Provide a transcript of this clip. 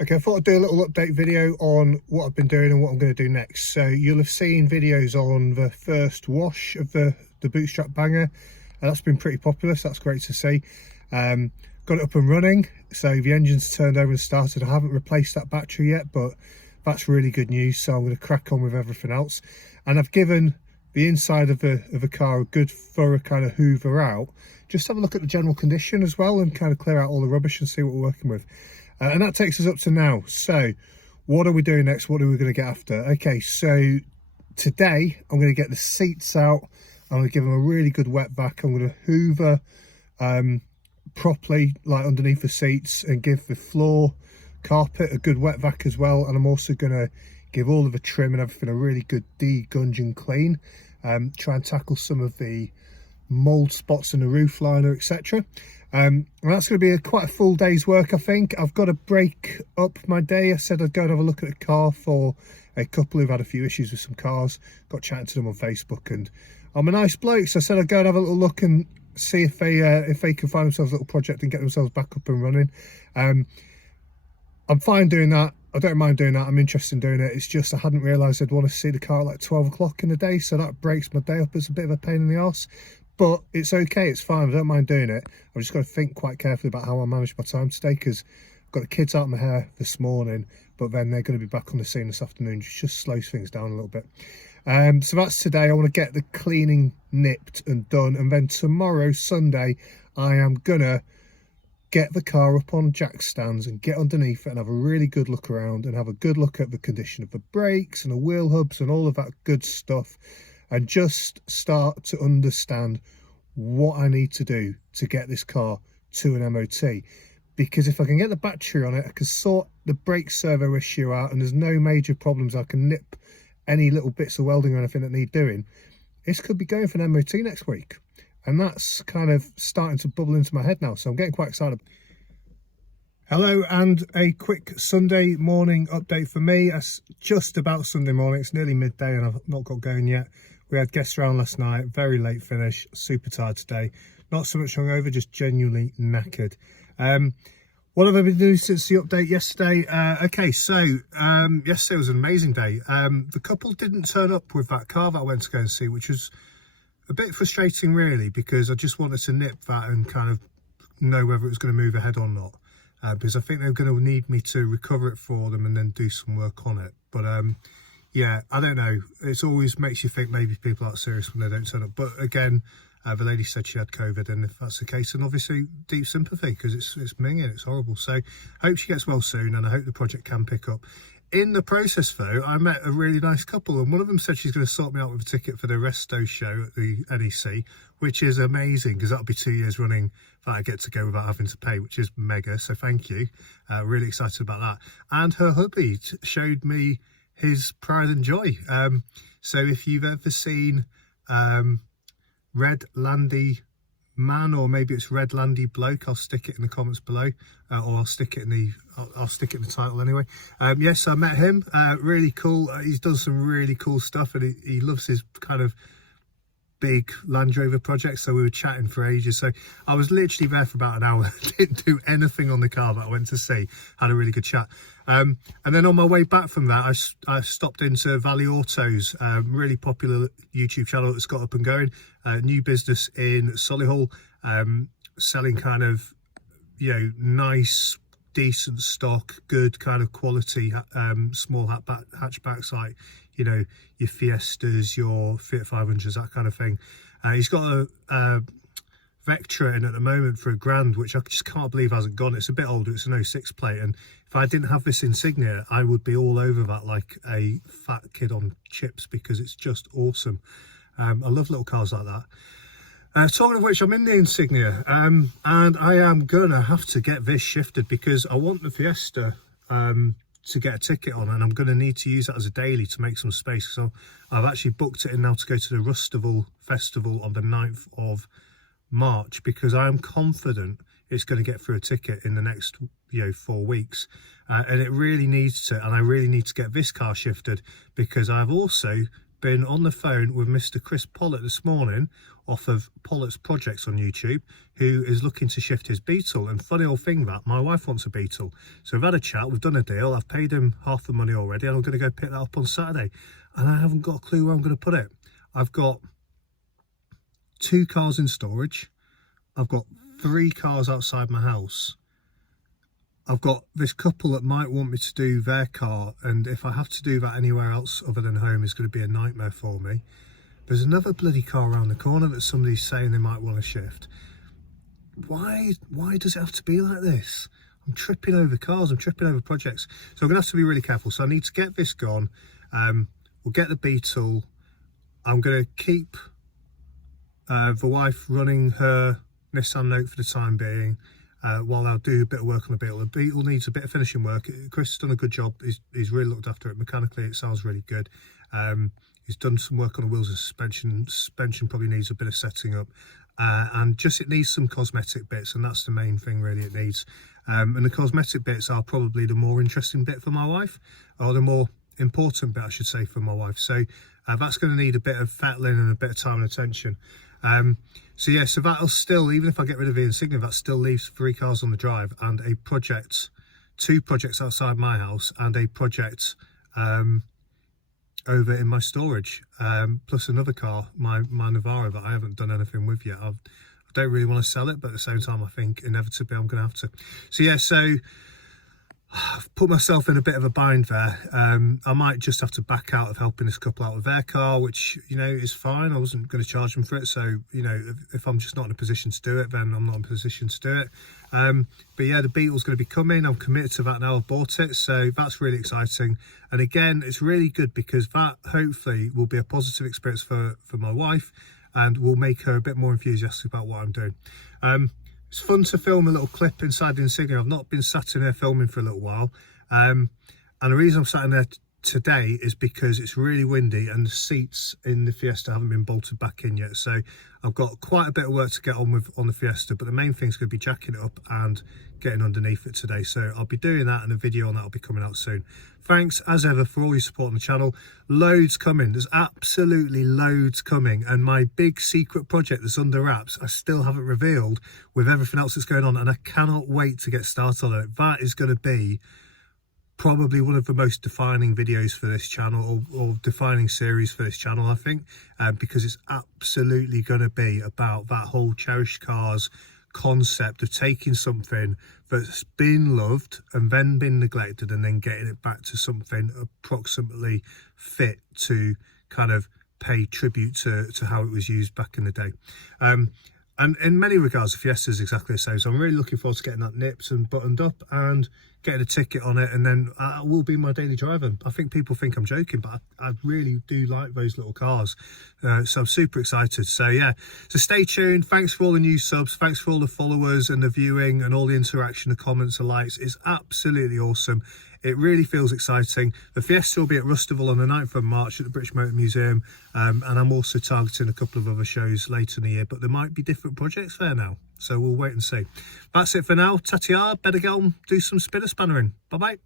Okay, I thought I'd do a little update video on what I've been doing and what I'm going to do next. So you'll have seen videos on the first wash of the bootstrap banger, and that's been pretty popular, so that's great to see. Got it up and running, so the engine's turned over and started. I haven't replaced that battery yet, but that's really good news, so I'm going to crack on with everything else. And I've given the inside of the car a good thorough kind of hoover out, just have a look at the general condition as well and kind of clear out all the rubbish and see what we're working with. And that takes us up to now. So what are we doing next? What are we going to get after? Okay, so today I'm going to get the seats out. I'm going to give them a really good wet vac. I'm going to hoover properly, like underneath the seats, and give the floor carpet a good wet vac as well. And I'm also going to give all of the trim and everything a really good de-gunge and clean. Try and tackle some of the mold spots in the roof liner, etc. And that's going to be quite a full day's work. I think I've got to break up my day. I said I'd go and have a look at a car for a couple who've had a few issues with some cars. Got chatting to them on Facebook, and I'm a nice bloke, so I said I'd go and have a little look and see if they can find themselves a little project and get themselves back up and running. I'm fine doing that. I don't mind doing that. I'm interested in doing it. It's just I hadn't realised I'd want to see the car at like 12 o'clock in the day, so that breaks my day up as a bit of a pain in the arse. But it's okay, it's fine, I don't mind doing it. I've just got to think quite carefully about how I manage my time today, because I've got the kids out of my hair this morning, but then they're going to be back on the scene this afternoon. Just slows things down a little bit. So that's today. I want to get the cleaning nipped and done, and then tomorrow, Sunday, I am going to get the car up on jack stands and get underneath it and have a really good look around and have a good look at the condition of the brakes and the wheel hubs and all of that good stuff, and just start to understand what I need to do to get this car to an MOT. Because if I can get the battery on it, I can sort the brake servo issue out, and there's no major problems. I can nip any little bits of welding or anything that need doing. This could be going for an MOT next week, and that's kind of starting to bubble into my head now, so I'm getting quite excited. Hello, and a quick Sunday morning update for me. It's just about Sunday morning. It's nearly midday and I've not got going yet. We had guests around last night, very late finish, super tired today. Not so much hungover, just genuinely knackered. What have I been doing since the update yesterday? Okay, so yesterday was an amazing day. The couple didn't turn up with that car that I went to go and see, which was a bit frustrating really, because I just wanted to nip that and kind of know whether it was going to move ahead or not. Because I think they're going to need me to recover it for them and then do some work on it. But yeah, I don't know. It always makes you think maybe people aren't serious when they don't turn up. But again, the lady said she had COVID, and if that's the case, then obviously deep sympathy, because it's minging, it's horrible. So I hope she gets well soon, and I hope the project can pick up. In the process though, I met a really nice couple, and one of them said she's going to sort me out with a ticket for the Resto show at the NEC, which is amazing, because that'll be 2 years running that I get to go without having to pay, which is mega, so thank you. Really excited about that. And her hubby showed me his pride and joy. So if you've ever seen Red Landy Man, or maybe it's Red Landy Bloke, I'll stick it in the comments below, or I'll stick it in the title anyway. Yes, I met him. Really cool. He's done some really cool stuff, and he loves his kind of big Land Rover project, so we were chatting for ages. So I was literally there for about an hour. Didn't do anything on the car that I went to see. Had a really good chat, and then on my way back from that, I stopped into Valley Autos, really popular YouTube channel that's got up and going, new business in Solihull, selling kind of, you know, nice decent stock, good kind of quality small hatchbacks, like, you know, your Fiestas, your Fiat 500s, that kind of thing. He's got a Vectra in at the moment for £1,000, which I just can't believe hasn't gone. It's a bit older, it's an 06 plate, and if I didn't have this Insignia, I would be all over that like a fat kid on chips, because it's just awesome. I love little cars like that. Talking of which, I'm in the Insignia, and I am gonna have to get this shifted, because I want the Fiesta to get a ticket on, and I'm going to need to use that as a daily to make some space. So I've actually booked it in now to go to the Rustival Festival on the 9th of March, because I am confident it's going to get through a ticket in the next 4 weeks, and it really needs to. And I really need to get this car shifted, because I've also been on the phone with Mr. Chris Pollett this morning off of Pollett's Projects on YouTube, who is looking to shift his Beetle. And funny old thing that my wife wants a Beetle, so we've had a chat, we've done a deal, I've paid him half the money already, and I'm going to go pick that up on Saturday, and I haven't got a clue where I'm going to put it. I've got 2 cars in storage, I've got 3 cars outside my house, I've got this couple that might want me to do their car, and if I have to do that anywhere else other than home, it's going to be a nightmare for me. There's another bloody car around the corner that somebody's saying they might want to shift. Why does it have to be like this? I'm tripping over cars, I'm tripping over projects. So I'm going to have to be really careful. So I need to get this gone. We'll get the Beetle. I'm going to keep the wife running her Nissan Note for the time being. While I'll do a bit of work on the Beetle. The Beetle needs a bit of finishing work. Chris has done a good job. He's really looked after it. Mechanically, it sounds really good. He's done some work on the wheels and suspension. Suspension probably needs a bit of setting up. And just it needs some cosmetic bits, and that's the main thing really it needs. And the cosmetic bits are probably the more interesting bit for my wife, or the more important bit, I should say, for my wife. So that's going to need a bit of fettling and a bit of time and attention. So yeah, so that'll still, even if I get rid of the Insignia, that still leaves 3 cars on the drive and a project, 2 projects outside my house and a project over in my storage, plus another car, my Navara, that I haven't done anything with yet. I don't really want to sell it, but at the same time I think inevitably I'm going to have to. So yeah, so I've put myself in a bit of a bind there. I might just have to back out of helping this couple out with their car, which, you know, is fine. I wasn't going to charge them for it, so, you know, if I'm just not in a position to do it, then I'm not in a position to do it. But yeah, the Beetle's going to be coming. I'm committed to that now. I've bought it, so that's really exciting. And again, it's really good because that hopefully will be a positive experience for my wife and will make her a bit more enthusiastic about what I'm doing. It's fun to film a little clip inside the Insignia. I've not been sat in there filming for a little while. And the reason I'm sat in there today is because it's really windy and the seats in the Fiesta haven't been bolted back in yet. So I've got quite a bit of work to get on with on the Fiesta, but the main thing is going to be jacking it up and getting underneath it today. So I'll be doing that, and a video on that will be coming out soon. Thanks as ever for all your support on the channel. Loads coming. There's absolutely loads coming, and my big secret project that's under wraps I still haven't revealed with everything else that's going on, and I cannot wait to get started on it. That is going to be probably one of the most defining videos for this channel, or defining series for this channel, I think, because it's absolutely going to be about that whole cherished cars concept of taking something that's been loved and then been neglected and then getting it back to something approximately fit to kind of pay tribute to how it was used back in the day. And in many regards, the Fiesta is exactly the same. So I'm really looking forward to getting that nipped and buttoned up and getting a ticket on it. And then I will be my daily driver. I think people think I'm joking, but I really do like those little cars. So I'm super excited. So yeah, so stay tuned. Thanks for all the new subs. Thanks for all the followers and the viewing and all the interaction, the comments, the likes. It's absolutely awesome. It really feels exciting. The Fiesta will be at Rustival on the 9th of March at the British Motor Museum, and I'm also targeting a couple of other shows later in the year, but there might be different projects there now, so we'll wait and see. That's it for now. Tatia, better go and do some spinner spannering. Bye bye.